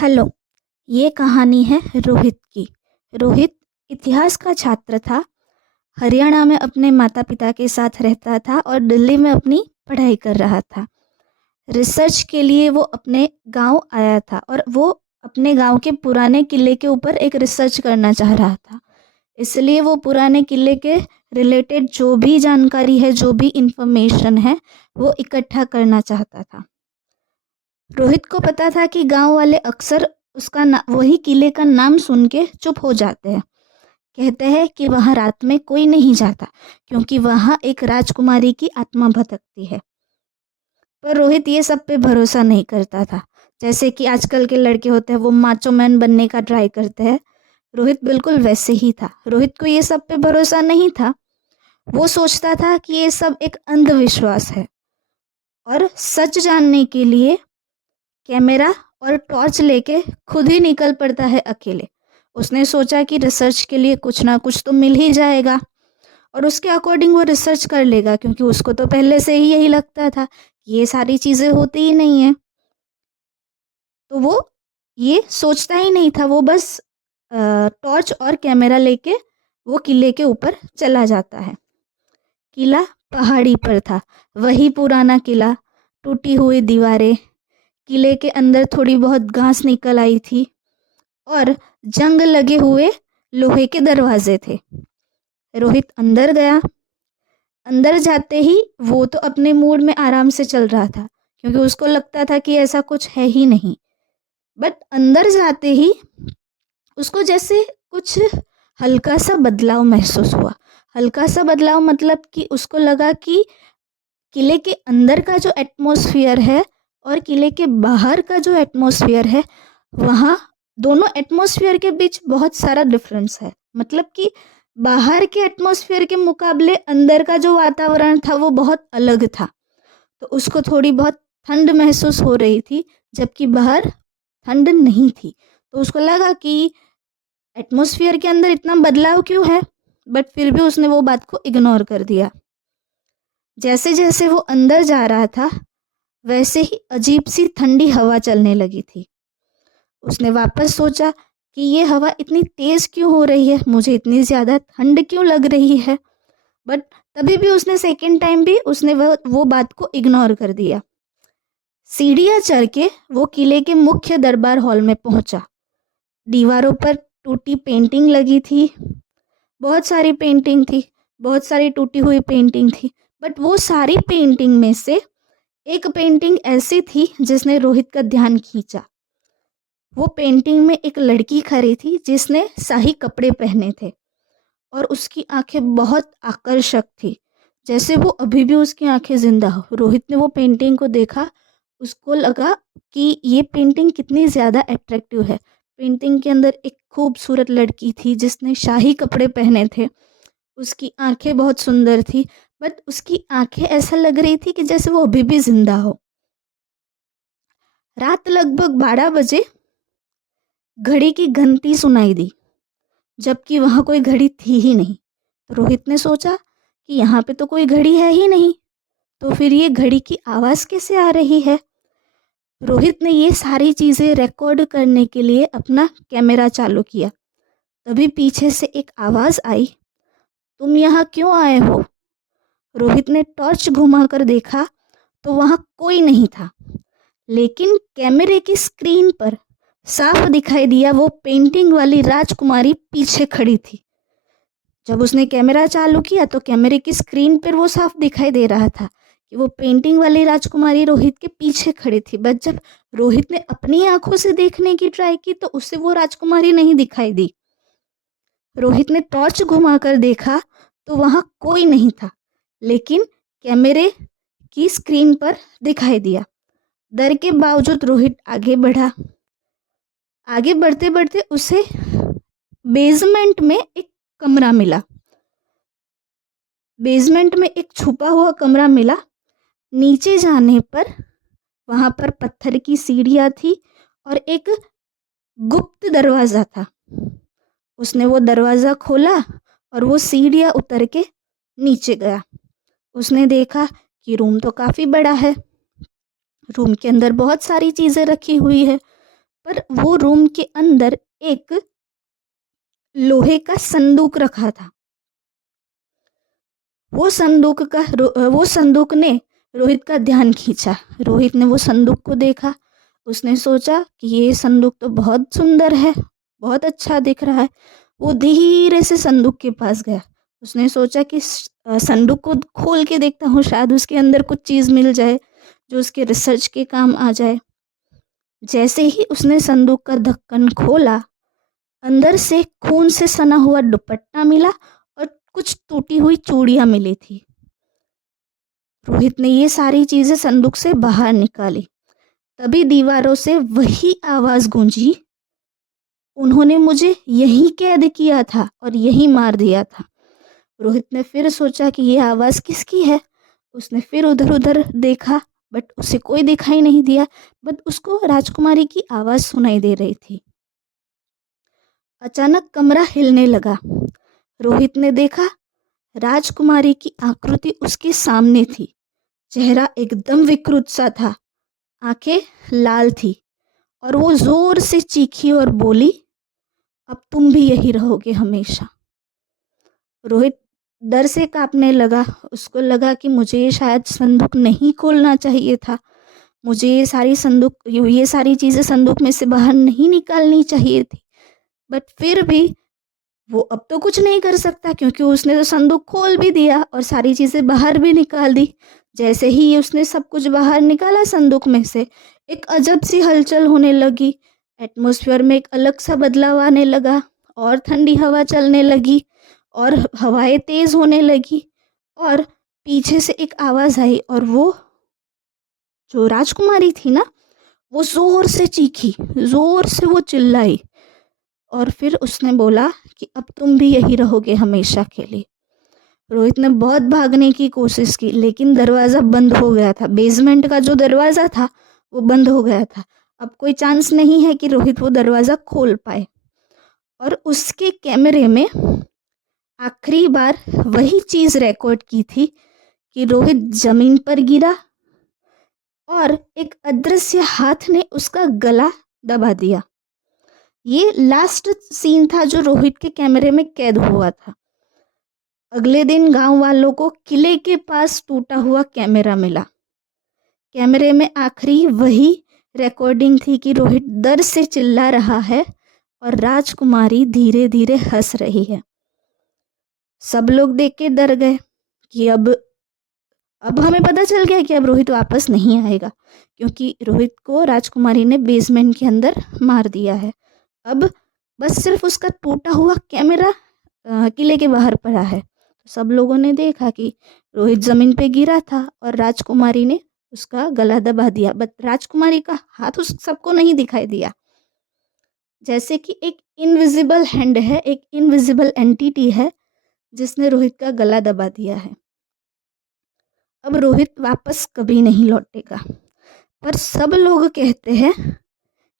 Hello. ये कहानी है रोहित की। रोहित इतिहास का छात्र था। हरियाणा में अपने माता पिता के साथ रहता था और दिल्ली में अपनी पढ़ाई कर रहा था। रिसर्च के लिए वो अपने गांव आया था और वो अपने गांव के पुराने किले के ऊपर एक रिसर्च करना चाह रहा था। इसलिए वो पुराने किले के रिलेटेड जो भी जानकारी है, जो भी इंफॉर्मेशन है, वो इकट्ठा करना चाहता था। रोहित को पता था कि गांव वाले अक्सर वही किले का नाम सुन के चुप हो जाते हैं। कहते हैं कि वहां रात में कोई नहीं जाता क्योंकि वहां एक राजकुमारी की आत्मा भटकती है। पर रोहित ये सब पे भरोसा नहीं करता था। जैसे कि आजकल के लड़के होते हैं, वो माचो मैन बनने का ट्राई करते हैं। रोहित बिल्कुल वैसे ही था। रोहित को ये सब पे भरोसा नहीं था। वो सोचता था कि ये सब एक अंधविश्वास है और सच जानने के लिए कैमरा और टॉर्च लेके खुद ही निकल पड़ता है अकेले। उसने सोचा कि रिसर्च के लिए कुछ ना कुछ तो मिल ही जाएगा और उसके अकॉर्डिंग वो रिसर्च कर लेगा, क्योंकि उसको तो पहले से ही यही लगता था कि ये सारी चीज़ें होती ही नहीं है। तो वो ये सोचता ही नहीं था। वो बस टॉर्च और कैमरा लेके वो किले के ऊपर चला जाता है। किला पहाड़ी पर था, वही पुराना किला, टूटी हुई दीवारें, किले के अंदर थोड़ी बहुत घास निकल आई थी और जंग लगे हुए लोहे के दरवाजे थे। रोहित अंदर गया। अंदर जाते ही वो तो अपने मूड में आराम से चल रहा था, क्योंकि उसको लगता था कि ऐसा कुछ है ही नहीं। बट अंदर जाते ही उसको जैसे कुछ हल्का सा बदलाव महसूस हुआ। हल्का सा बदलाव मतलब कि उसको लगा कि किले के अंदर का जो एटमॉस्फेयर है और किले के बाहर का जो एटमॉस्फेयर है, वहाँ दोनों एटमॉस्फेयर के बीच बहुत सारा डिफरेंस है। मतलब कि बाहर के एटमॉस्फेयर के मुकाबले अंदर का जो वातावरण था वो बहुत अलग था। तो उसको थोड़ी बहुत ठंड महसूस हो रही थी, जबकि बाहर ठंड नहीं थी। तो उसको लगा कि एटमॉस्फेयर के अंदर इतना बदलाव क्यों है, बट फिर भी उसने वो बात को इग्नोर कर दिया। जैसे जैसे वो अंदर जा रहा था, वैसे ही अजीब सी ठंडी हवा चलने लगी थी। उसने वापस सोचा कि ये हवा इतनी तेज क्यों हो रही है, मुझे इतनी ज़्यादा ठंड क्यों लग रही है। बट तभी भी उसने सेकेंड टाइम भी उसने वो बात को इग्नोर कर दिया। सीढ़ियाँ चढ़ के वो किले के मुख्य दरबार हॉल में पहुंचा। दीवारों पर टूटी पेंटिंग लगी थी। बहुत सारी पेंटिंग थी, बहुत सारी टूटी हुई पेंटिंग थी। बट वो सारी पेंटिंग में से एक पेंटिंग ऐसी थी जिसने रोहित का ध्यान खींचा। वो पेंटिंग में एक लड़की खड़ी थी जिसने शाही कपड़े पहने थे और उसकी आंखें बहुत आकर्षक थी, जैसे वो अभी भी उसकी आंखें जिंदा हो। रोहित ने वो पेंटिंग को देखा। उसको लगा कि ये पेंटिंग कितनी ज़्यादा अट्रैक्टिव है। पेंटिंग के अंदर एक खूबसूरत लड़की थी जिसने शाही कपड़े पहने थे। उसकी आंखें बहुत सुंदर थी, बट उसकी आंखें ऐसा लग रही थी कि जैसे वो अभी भी जिंदा हो। रात लगभग 12 बजे घड़ी की घंटी सुनाई दी, जबकि वहाँ कोई घड़ी थी ही नहीं। तो रोहित ने सोचा कि यहाँ पे तो कोई घड़ी है ही नहीं, तो फिर ये घड़ी की आवाज़ कैसे आ रही है। रोहित ने ये सारी चीज़ें रिकॉर्ड करने के लिए अपना कैमरा चालू किया। तभी पीछे से एक आवाज़ आई, तुम यहाँ क्यों आए हो। रोहित ने टॉर्च घुमाकर देखा तो वहाँ कोई नहीं था, लेकिन कैमरे की स्क्रीन पर साफ दिखाई दिया वो पेंटिंग वाली राजकुमारी पीछे खड़ी थी। जब उसने कैमरा चालू किया तो कैमरे की स्क्रीन पर वो साफ दिखाई दे रहा था कि वो पेंटिंग वाली राजकुमारी रोहित के पीछे खड़ी थी। बट जब रोहित ने अपनी आंखों से देखने की ट्राई की तो उसे वो राजकुमारी नहीं दिखाई दी। रोहित ने टॉर्च घुमाकर देखा तो वहां कोई नहीं था, लेकिन कैमरे की स्क्रीन पर दिखाई दिया। डर के बावजूद रोहित आगे बढ़ा। आगे बढ़ते बढ़ते उसे बेसमेंट में एक कमरा मिला। बेसमेंट में एक छुपा हुआ कमरा मिला। नीचे जाने पर वहां पर पत्थर की सीढ़ियां थी और एक गुप्त दरवाजा था। उसने वो दरवाजा खोला और वो सीढ़ियां उतर के नीचे गया। उसने देखा कि रूम तो काफी बड़ा है। रूम के अंदर बहुत सारी चीजें रखी हुई है। पर वो रूम के अंदर एक लोहे का संदूक रखा था। वो संदूक ने रोहित का ध्यान खींचा। रोहित ने वो संदूक को देखा। उसने सोचा कि ये संदूक तो बहुत सुंदर है, बहुत अच्छा दिख रहा है। वो धीरे से संदूक के पास गया। उसने सोचा कि संदूक को खोल के देखता हूँ, शायद उसके अंदर कुछ चीज़ मिल जाए जो उसके रिसर्च के काम आ जाए। जैसे ही उसने संदूक का ढक्कन खोला, अंदर से खून से सना हुआ दुपट्टा मिला और कुछ टूटी हुई चूड़ियाँ मिली थी। रोहित ने ये सारी चीज़ें संदूक से बाहर निकाली। तभी दीवारों से वही आवाज़ गूंजी, उन्होंने मुझे यहीं कैद किया था और यहीं मार दिया था। रोहित ने फिर सोचा कि ये आवाज़ किसकी है। उसने फिर उधर उधर देखा, बट उसे कोई दिखाई नहीं दिया। बट उसको राजकुमारी की आवाज़ सुनाई दे रही थी। अचानक कमरा हिलने लगा। रोहित ने देखा, राजकुमारी की आकृति उसके सामने थी। चेहरा एकदम विकृत सा था, आंखें लाल थी और वो जोर से चीखी और बोली, अब तुम भी यही रहोगे हमेशा। रोहित डर से कांपने लगा। उसको लगा कि मुझे ये शायद संदूक नहीं खोलना चाहिए था, मुझे ये सारी चीज़ें संदूक में से बाहर नहीं निकालनी चाहिए थी। बट फिर भी वो अब तो कुछ नहीं कर सकता, क्योंकि उसने तो संदूक खोल भी दिया और सारी चीज़ें बाहर भी निकाल दी। जैसे ही उसने सब कुछ बाहर निकाला संदूक में से, एक अजब सी हलचल होने लगी। एटमॉस्फेयर में एक अलग सा बदलाव आने लगा और ठंडी हवा चलने लगी और हवाएं तेज़ होने लगी और पीछे से एक आवाज़ आई और वो जो राजकुमारी थी ना, वो ज़ोर से चीखी, ज़ोर से वो चिल्लाई और फिर उसने बोला कि अब तुम भी यही रहोगे हमेशा के लिए। रोहित ने बहुत भागने की कोशिश की, लेकिन दरवाज़ा बंद हो गया था। बेसमेंट का जो दरवाज़ा था वो बंद हो गया था। अब कोई चांस नहीं है कि रोहित वो दरवाज़ा खोल पाए। और उसके कैमरे में आखिरी बार वही चीज़ रिकॉर्ड की थी कि रोहित ज़मीन पर गिरा और एक अदृश्य हाथ ने उसका गला दबा दिया। ये लास्ट सीन था जो रोहित के कैमरे में कैद हुआ था। अगले दिन गांव वालों को किले के पास टूटा हुआ कैमरा मिला। कैमरे में आखिरी वही रिकॉर्डिंग थी कि रोहित डर से चिल्ला रहा है और राजकुमारी धीरे धीरे हंस रही है। सब लोग देख के डर गए कि अब हमें पता चल गया कि अब रोहित वापस नहीं आएगा, क्योंकि रोहित को राजकुमारी ने बेसमेंट के अंदर मार दिया है। अब बस सिर्फ उसका टूटा हुआ कैमरा किले के बाहर पड़ा है। तो सब लोगों ने देखा कि रोहित ज़मीन पे गिरा था और राजकुमारी ने उसका गला दबा दिया, बट राजकुमारी का हाथ उस सबको नहीं दिखाई दिया। जैसे कि एक इनविजिबल हैंड है, एक इनविजिबल एंटिटी है जिसने रोहित का गला दबा दिया है। अब रोहित वापस कभी नहीं लौटेगा। पर सब लोग कहते हैं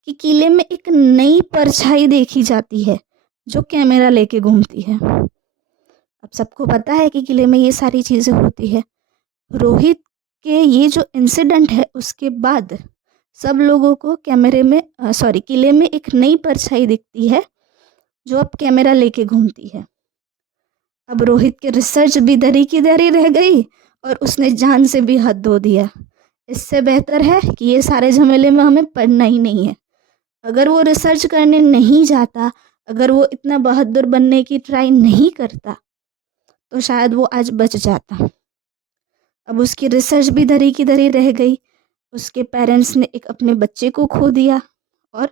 कि किले में एक नई परछाई देखी जाती है जो कैमरा लेके घूमती है। अब सबको पता है कि किले में ये सारी चीज़ें होती है। रोहित के ये जो इंसिडेंट है उसके बाद सब लोगों को किले में एक नई परछाई दिखती है जो अब कैमरा लेके घूमती है। अब रोहित की रिसर्च भी धरी की धरी रह गई और उसने जान से भी हाथ धो दिया। इससे बेहतर है कि ये सारे झमेले में हमें पढ़ना ही नहीं है। अगर वो रिसर्च करने नहीं जाता, अगर वो इतना बहादुर बनने की ट्राई नहीं करता, तो शायद वो आज बच जाता। अब उसकी रिसर्च भी धरी की धरी रह गई। उसके पेरेंट्स ने एक अपने बच्चे को खो दिया और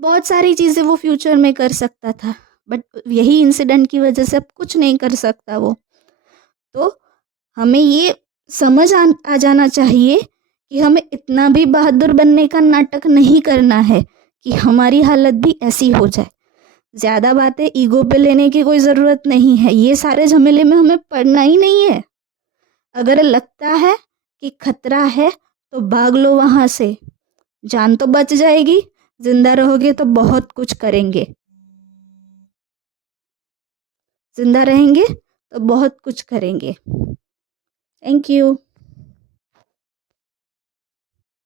बहुत सारी चीज़ें वो फ्यूचर में कर सकता था, बट यही इंसिडेंट की वजह से अब कुछ नहीं कर सकता वो। तो हमें ये समझ आ जाना चाहिए कि हमें इतना भी बहादुर बनने का नाटक नहीं करना है कि हमारी हालत भी ऐसी हो जाए। ज़्यादा बातें ईगो पे लेने की कोई ज़रूरत नहीं है। ये सारे झमेले में हमें पड़ना ही नहीं है। अगर लगता है कि खतरा है तो भाग लो वहाँ से, जान तो बच जाएगी। जिंदा रहोगे तो बहुत कुछ करेंगे, जिंदा रहेंगे तो बहुत कुछ करेंगे। Thank you.